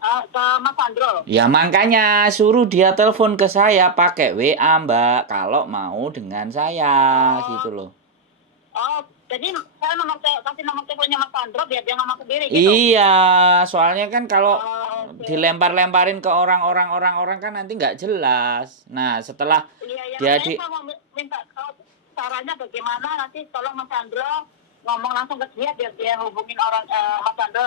ke Mas Sandro. Ya makanya suruh dia telepon ke saya pakai WA Mbak kalau mau dengan saya gitu loh. Jadi saya kasih nomor teleponnya Mas Sandro biar dia ngomong sendiri gitu. Iya, soalnya kan kalau Okay. dilempar-lemparin ke orang kan nanti nggak jelas. Nah setelah dia Saya mau minta caranya bagaimana, nanti tolong Mas Sandro ngomong langsung ke dia biar dia hubungin orang Mas Sandro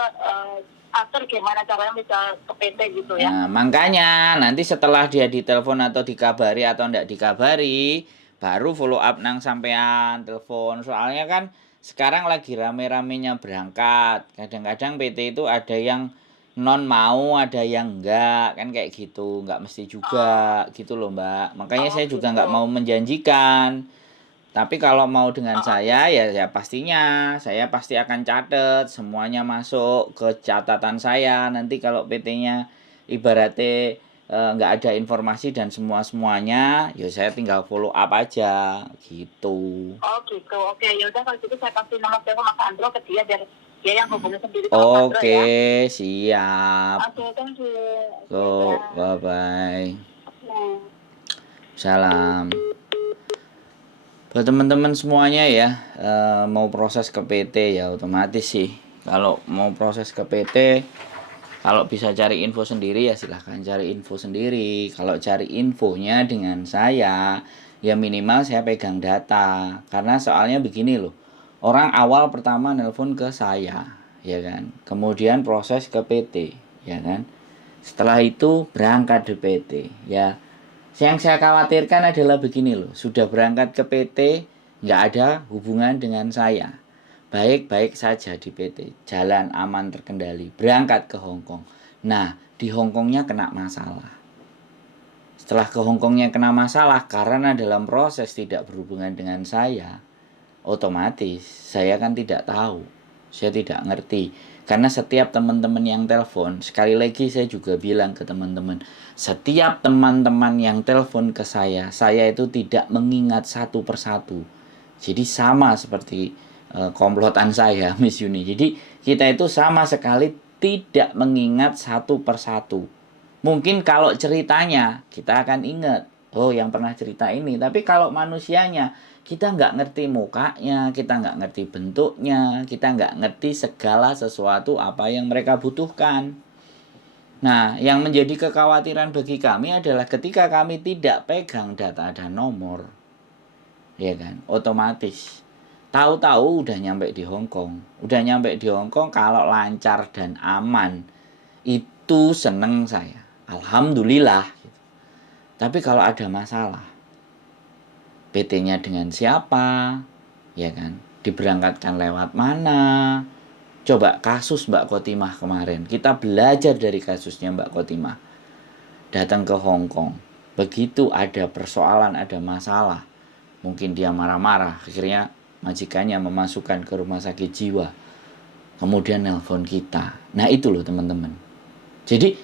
atur gimana caranya bisa ke PT gitu ya. Nah, makanya nanti setelah dia ditelepon atau dikabari atau enggak dikabari, baru follow up nang sampean telepon. Soalnya kan sekarang lagi rame-ramenya berangkat. Kadang-kadang PT itu ada yang non mau, ada yang enggak, kan kayak gitu. Enggak mesti juga gitu loh, Mbak. Makanya saya juga enggak mau menjanjikan. Tapi kalau mau dengan saya ya pastinya saya pasti akan catat semuanya masuk ke catatan saya. Nanti kalau PT-nya ibaratnya nggak ada informasi dan semuanya ya saya tinggal follow up aja gitu. Gitu. Oke, ya udah kalau gitu saya kasih nomor telepon Mas Sandro ke dia biar dia yang hubungi sendiri sama Mas Sandro ya. Oke, siap. Thank you. So, bye-bye. Salam. Buat teman-teman semuanya ya, mau proses ke PT ya otomatis sih. Kalau mau proses ke PT, kalau bisa cari info sendiri ya silahkan cari info sendiri. Kalau cari infonya dengan saya, ya minimal saya pegang data. Karena soalnya begini loh, orang awal pertama nelpon ke saya, ya kan. Kemudian proses ke PT, ya kan. Setelah itu berangkat di PT, ya. Yang saya khawatirkan adalah begini loh, sudah berangkat ke PT, nggak ada hubungan dengan saya. Baik-baik saja di PT, jalan aman terkendali, berangkat ke Hong Kong. Nah, di Hong Kongnya kena masalah. Setelah ke Hong Kongnya kena masalah, karena dalam proses tidak berhubungan dengan saya, otomatis saya kan tidak tahu, saya tidak ngerti. Karena setiap teman-teman yang telepon, sekali lagi saya juga bilang ke teman-teman, setiap teman-teman yang telepon ke saya itu tidak mengingat satu persatu. Jadi sama seperti komplotan saya, Miss Yuni. Jadi kita itu sama sekali tidak mengingat satu persatu. Mungkin kalau ceritanya kita akan ingat, oh yang pernah cerita ini. Tapi kalau manusianya, kita nggak ngerti mukanya, kita nggak ngerti bentuknya, kita nggak ngerti segala sesuatu apa yang mereka butuhkan. Nah, yang menjadi kekhawatiran bagi kami adalah ketika kami tidak pegang data dan nomor, ya kan, otomatis tahu-tahu udah nyampe di Hong Kong. Udah nyampe di Hong Kong kalau lancar dan aman, itu seneng saya. Alhamdulillah. Tapi kalau ada masalah, PT-nya dengan siapa, ya kan, diberangkatkan lewat mana. Coba kasus Mbak Kotimah kemarin, kita belajar dari kasusnya Mbak Kotimah. Datang ke Hong Kong, begitu ada persoalan, ada masalah, mungkin dia marah-marah, akhirnya majikannya memasukkan ke rumah sakit jiwa, kemudian nelpon kita. Nah itu loh teman-teman. Jadi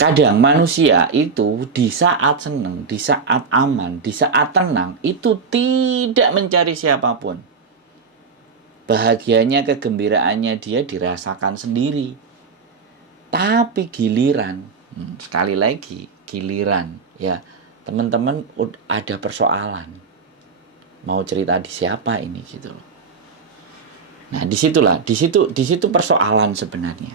kadang manusia itu di saat senang, di saat aman, di saat tenang, itu tidak mencari siapapun. Bahagianya, kegembiraannya dia dirasakan sendiri. Tapi giliran, sekali lagi, giliran, ya teman-teman ada persoalan. Mau cerita di siapa ini gitu loh. Nah, di situ persoalan sebenarnya.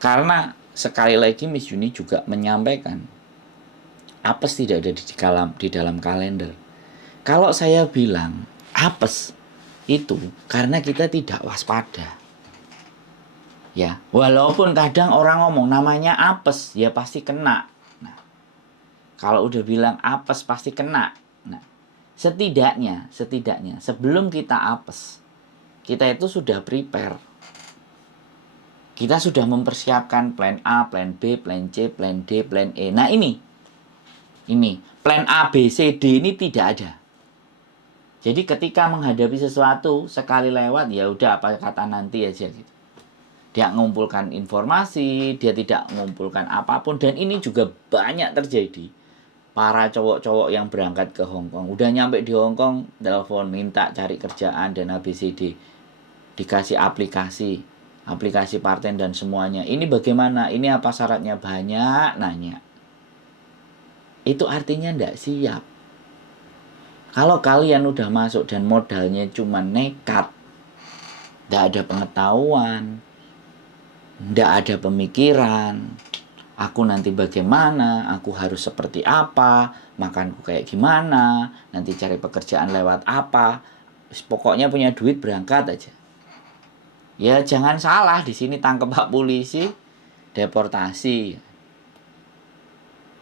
Karena sekali lagi Miss Yuni juga menyampaikan apes tidak ada di dalam kalender. Kalau saya bilang apes itu karena kita tidak waspada. Ya, walaupun kadang orang ngomong namanya apes, ya pasti kena. Nah, kalau udah bilang apes pasti kena. Nah, setidaknya sebelum kita apes, kita itu sudah prepare. Kita sudah mempersiapkan plan A, plan B, plan C, plan D, plan E. Nah ini plan A, B, C, D ini tidak ada. Jadi ketika menghadapi sesuatu sekali lewat ya udah apa kata nanti aja gitu. Dia mengumpulkan informasi, dia tidak mengumpulkan apapun, dan ini juga banyak terjadi. Para cowok-cowok yang berangkat ke Hong Kong, udah nyampe di Hong Kong, telepon minta cari kerjaan dan ABCD, dikasih aplikasi aplikasi parten dan semuanya. Ini bagaimana? Ini apa syaratnya? Banyak nanya. Itu artinya ndak siap. Kalau kalian udah masuk dan modalnya cuma nekat, ndak ada pengetahuan, ndak ada pemikiran, aku nanti bagaimana, aku harus seperti apa, makanku kayak gimana, nanti cari pekerjaan lewat apa, pokoknya punya duit berangkat aja. Ya jangan salah, di sini tangkap Pak polisi, deportasi.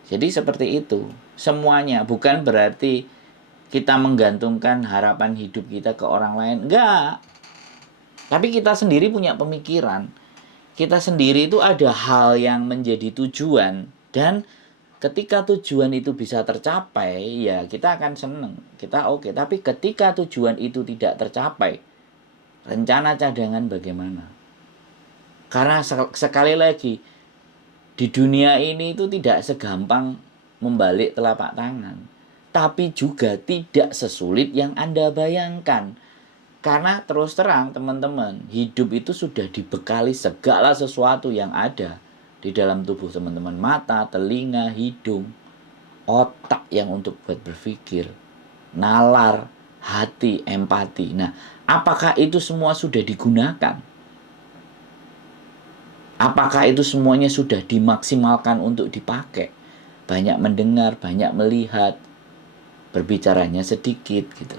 Jadi seperti itu. Semuanya bukan berarti kita menggantungkan harapan hidup kita ke orang lain. Enggak. Tapi kita sendiri punya pemikiran. Kita sendiri itu ada hal yang menjadi tujuan. Dan ketika tujuan itu bisa tercapai, ya kita akan seneng. Kita oke. Tapi ketika tujuan itu tidak tercapai, rencana cadangan bagaimana? Karena sekali lagi, di dunia ini itu tidak segampang membalik telapak tangan. Tapi juga tidak sesulit yang Anda bayangkan. Karena terus terang teman-teman, hidup itu sudah dibekali segala sesuatu yang ada di dalam tubuh teman-teman. Mata, telinga, hidung, otak yang untuk buat berpikir, nalar, hati, empati. Nah, apakah itu semua sudah digunakan? Apakah itu semuanya sudah dimaksimalkan untuk dipakai? Banyak mendengar, banyak melihat, berbicaranya sedikit gitu.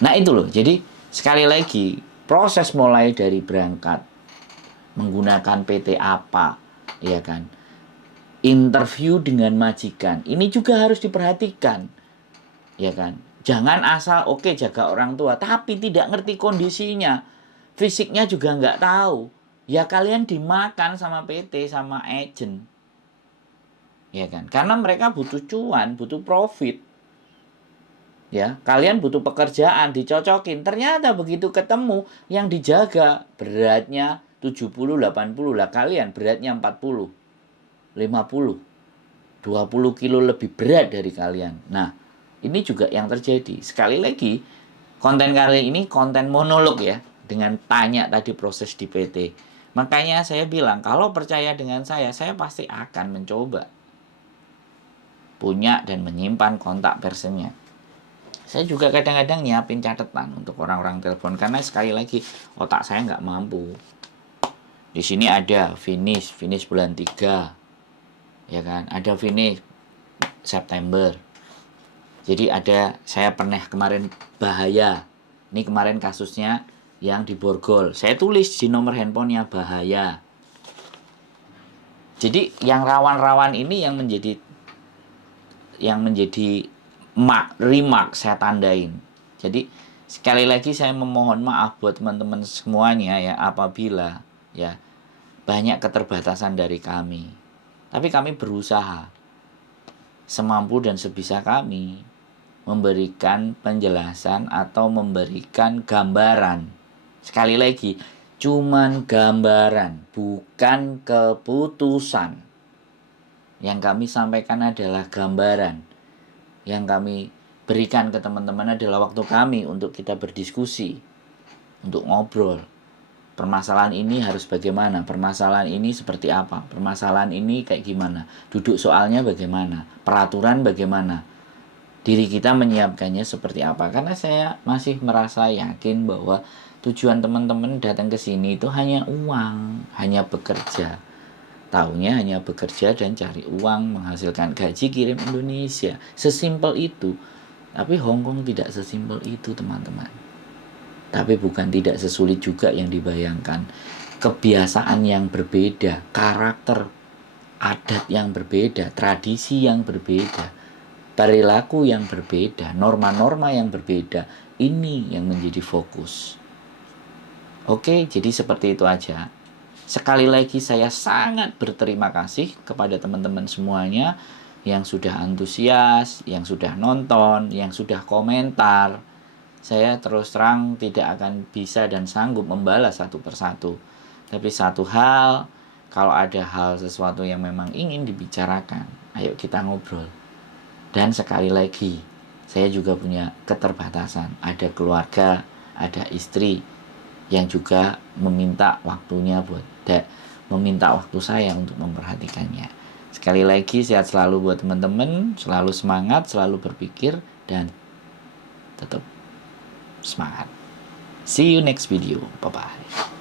Nah itu loh, jadi sekali lagi proses mulai dari berangkat, menggunakan PT apa, ya kan? Interview dengan majikan, ini juga harus diperhatikan, ya kan? Jangan asal oke jaga orang tua, tapi tidak ngerti kondisinya, fisiknya juga nggak tahu. Ya kalian dimakan sama PT, sama agent. Ya kan? Karena mereka butuh cuan, butuh profit. Ya, kalian butuh pekerjaan, dicocokin. Ternyata begitu ketemu yang dijaga beratnya 70, 80 lah, kalian beratnya 40, 50, 20 kilo lebih berat dari kalian. Nah, ini juga yang terjadi. Sekali lagi, konten kali ini konten monolog ya, dengan tanya tadi proses di PT. Makanya saya bilang, kalau percaya dengan saya pasti akan mencoba punya dan menyimpan kontak personnya. Saya juga kadang-kadang nyiapin catatan untuk orang-orang telepon, karena sekali lagi otak saya nggak mampu. Di sini ada finish bulan 3, ya kan? Ada finish September. Jadi ada, saya pernah kemarin bahaya. Ini kemarin kasusnya yang di Borgol. Saya tulis di nomor handphonenya bahaya. Jadi yang rawan-rawan ini yang menjadi remark saya tandain. Jadi sekali lagi saya memohon maaf buat teman-teman semuanya ya, apabila ya banyak keterbatasan dari kami. Tapi kami berusaha semampu dan sebisa kami memberikan penjelasan atau memberikan gambaran. Sekali lagi, cuman gambaran, bukan keputusan. Yang kami sampaikan adalah gambaran. Yang kami berikan ke teman-teman adalah waktu kami untuk kita berdiskusi, untuk ngobrol. Permasalahan ini harus bagaimana? Permasalahan ini seperti apa? Permasalahan ini kayak gimana? Duduk soalnya bagaimana? Peraturan bagaimana? Diri kita menyiapkannya seperti apa? Karena saya masih merasa yakin bahwa tujuan teman-teman datang ke sini itu hanya uang, hanya bekerja. Taunya hanya bekerja dan cari uang, menghasilkan gaji, kirim Indonesia. Sesimpel itu. Tapi Hong Kong tidak sesimpel itu, teman-teman. Tapi bukan tidak sesulit juga yang dibayangkan. Kebiasaan yang berbeda, karakter, adat yang berbeda, tradisi yang berbeda, perilaku yang berbeda, norma-norma yang berbeda. Ini yang menjadi fokus. Oke, jadi seperti itu aja. Sekali lagi saya sangat berterima kasih kepada teman-teman semuanya yang sudah antusias, yang sudah nonton, yang sudah komentar. Saya terus terang tidak akan bisa dan sanggup membalas satu persatu. Tapi satu hal, kalau ada hal sesuatu yang memang ingin dibicarakan, ayo kita ngobrol. Dan sekali lagi, saya juga punya keterbatasan. Ada keluarga, ada istri. yang juga meminta waktunya meminta waktu saya untuk memperhatikannya. Sekali lagi, sehat selalu buat teman-teman, selalu semangat, selalu berpikir, dan tetap semangat. See you next video. Bye-bye.